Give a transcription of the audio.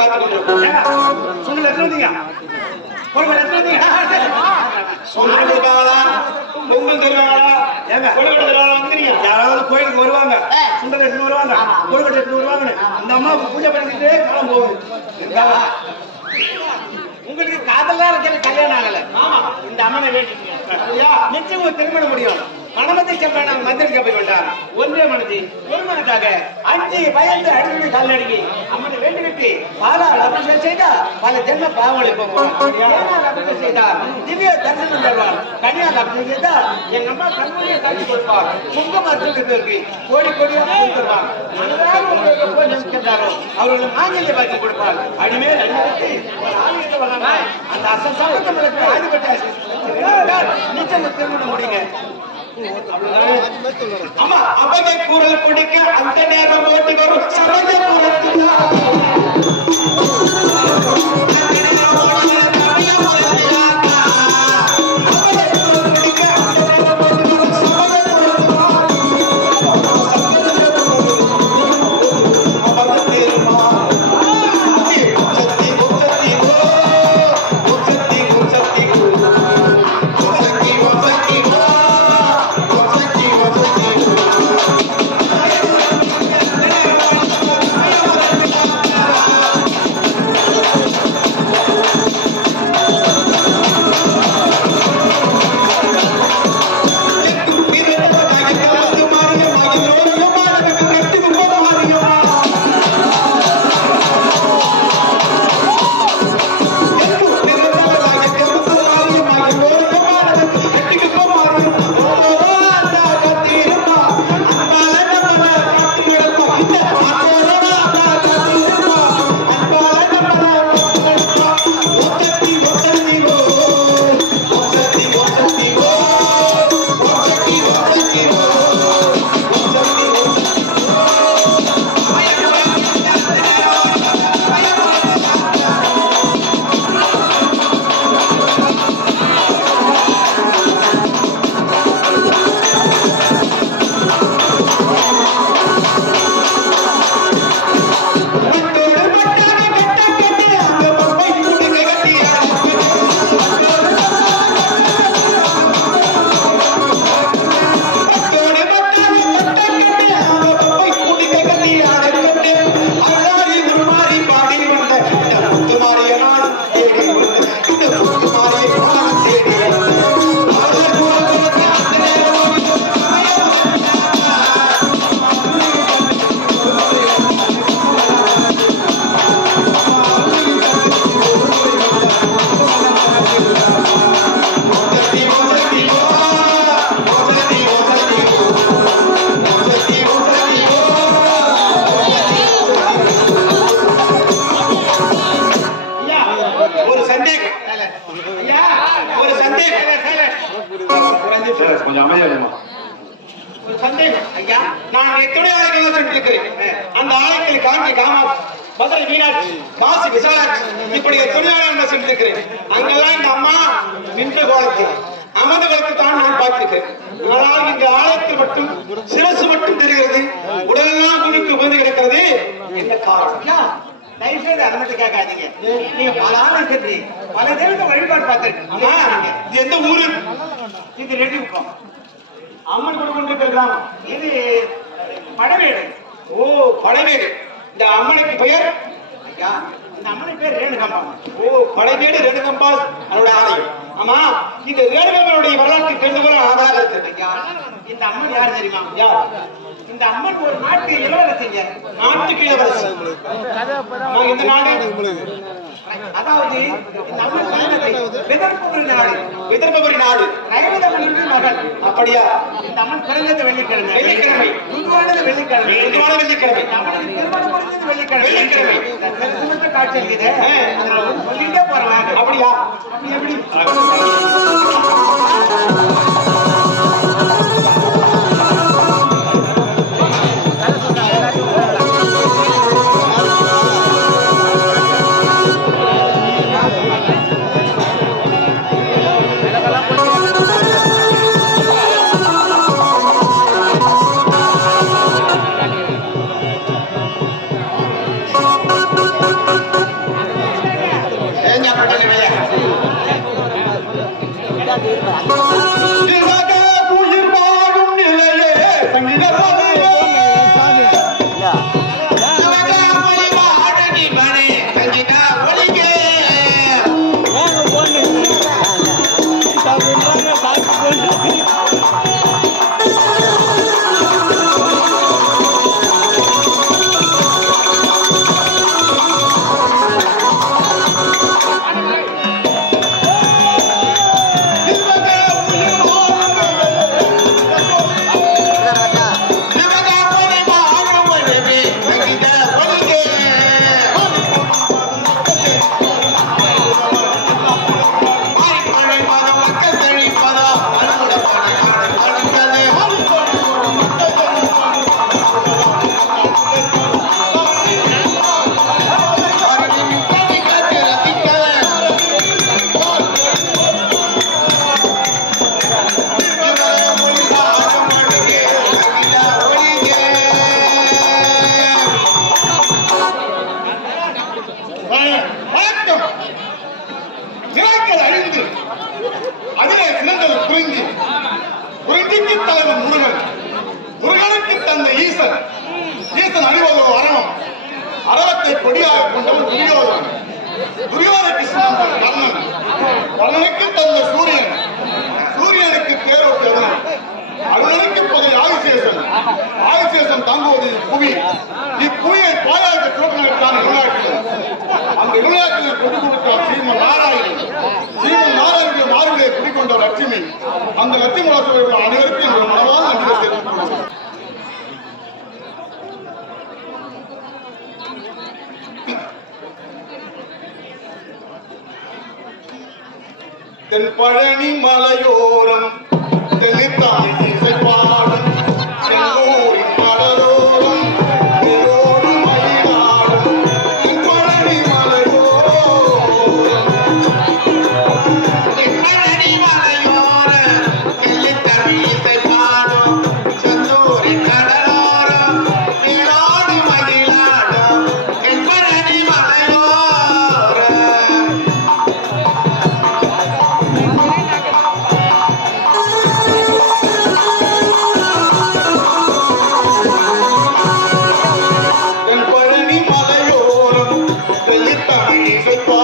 காத்து கொண்டிருக்கோம். சுண்டல் எத்தனை வந்தீங்க? பொங்கல் எத்தனை வந்தீங்க? சுண்டல் கொடுப்பாங்களா, பொங்கல் தருவாங்களா, கொழுக்கட்டை தருவாங்களா வந்துறீங்க? யாராவது கோயிலுக்கு வருவாங்க, சுண்டல் எடுத்துட்டு வருவாங்க, கொழுக்கட்டை எடுத்துட்டு வருவாங்க. அந்த அம்மாவுக்கு பூஜை பண்ணிட்டு காலம் போகுது. உங்களுக்கு காதல்லாம் இருக்கிற கல்யாணம் ஆகல. ஆமா, இந்த அம்மனை வேண்டிட்டீங்க. நிச்சயம் திருமண முடியும். மனமத்தை செம்பான மந்திரிக்க போய் கொண்டார். ஒன்றே மனதி ஒரு மனதாக அஞ்சு பயந்து அடிக்கடி கால்நடிக்கு அம்மனை வேண்டிவிட்டு பாலால் அபிஷேகம் செய்தார். பல ஜென்ம பாவங்களை போவார். அபிஷேகம் செய்தார், திவ்ய தரிசனம் தருவார். கனியால் அபிஷேகம் செய்தார், எங்க அம்மா கண்மொழியை காட்சி கொடுப்பார். குங்குமத்திற்கு கோடி கோடியாக கொடுத்துருவார். அவர்களுக்கு மாங்கல்ய பாக்கி கொடுப்பார். அடிமேல் அடிமைக்கு அந்த அசம்பளத்துக்கு ஆதிபட்ட நிச்சயம் திருமண முடியுங்க. ஆமா, அவங்க குரல் பிடிக்க அந்த நேரம் ஓட்டி வரும் சமய குரல் கொஞ்சம் அமைதியா சந்தேகம் ஐயா, நான் எத்தனை ஆலைகள் சென்றிருக்கிறேன். அந்த ஆலைகள் காஞ்சி காமா, மதுரை மீனாட்சி, காசி விசாலாட்சி, இப்படி எத்தனை ஆலைகள் சென்றிருக்கிறேன். அங்கெல்லாம் இந்த அம்மா நின்ற கோலத்து அமர்ந்த கோலத்தை தான் நான் பார்த்திருக்கிறேன். ஆனால் இந்த ஆலயத்தில் மட்டும் சிரசு மட்டும் தெரிகிறது, உடலெல்லாம் குழுக்கு வந்து கிடக்கிறது. என்ன காரணம்? தயவு செய்து அதை மட்டும் கேட்காதீங்க. நீங்க பல ஆளும் செஞ்சு பல தெய்வத்தை வழிபாடு பார்த்திருக்கீங்க. இது எந்த ஊரு? இது ரெடி விட்டோம். அம்மன் கூட கொண்டிருக்கிறாங்க. இது படவேடு. ஓ, படைவேடு. இந்த அம்மனுக்கு பெயர்? ஐயா, இந்த அம்மனை பேர் ரேணுகம்பா. ஓ, படைவேடு ரேணுகம்பாள் அவருடைய ஆலயம். ஆமா, இந்த ரேணுகம்பாளுடைய வரலாற்று தெரிந்து கொள்ள ஆவலாக இருக்கு. ஐயா, இந்த அம்மன் யார் தெரியுமா? யார்? இந்த அம்மன் ஒரு நாட்டு இளவரசிங்க. நாட்டுக்கு இளவரசி. இந்த நாடு அதாவது இந்த அம்மன் பயணத்தை விதர்பபுரி நாடு, விதர்பபுரி நாடு ரைவதமனின் மகள். அப்படியா? இந்த அம்மன் பிறந்தது வெள்ளிக்கிழமை. வெள்ளிக்கிழமை. உருவானது வெள்ளிக்கிழமை. உருவான வெள்ளிக்கிழமை. இந்த அம்மனுக்கு திருமணம் முடிஞ்சது வெள்ளிக்கிழமை. வெள்ளிக்கிழமை. திருமண காட்சி இருக்குது. அதுல சொல்லிட்டே போறாங்க. அப்படியா? அப்படி எப்படி? உயிர் வாழும் நிலையே சங்கீதமலையே அந்த லட்சுமி வாசகர்கள் அனைவருக்கும் மனமான நன்றி தெரிவித்துள்ளோம். தென் பழனி மலையோரம் தெளித்தாய் இசைப்பாடும் செங்கோரின் கடலோரம் நீரோடு மயிலாடும் தென் பழனி மலையோரம் தெளித்தாய் இசைப்பாடும் செங்கோரின் கடலோரம் நீரோடு மயிலாடும் தென் பழனி மலையோரம் தென் பழனி மலையோரம் தெளித்தாய் இசைப்பாடும்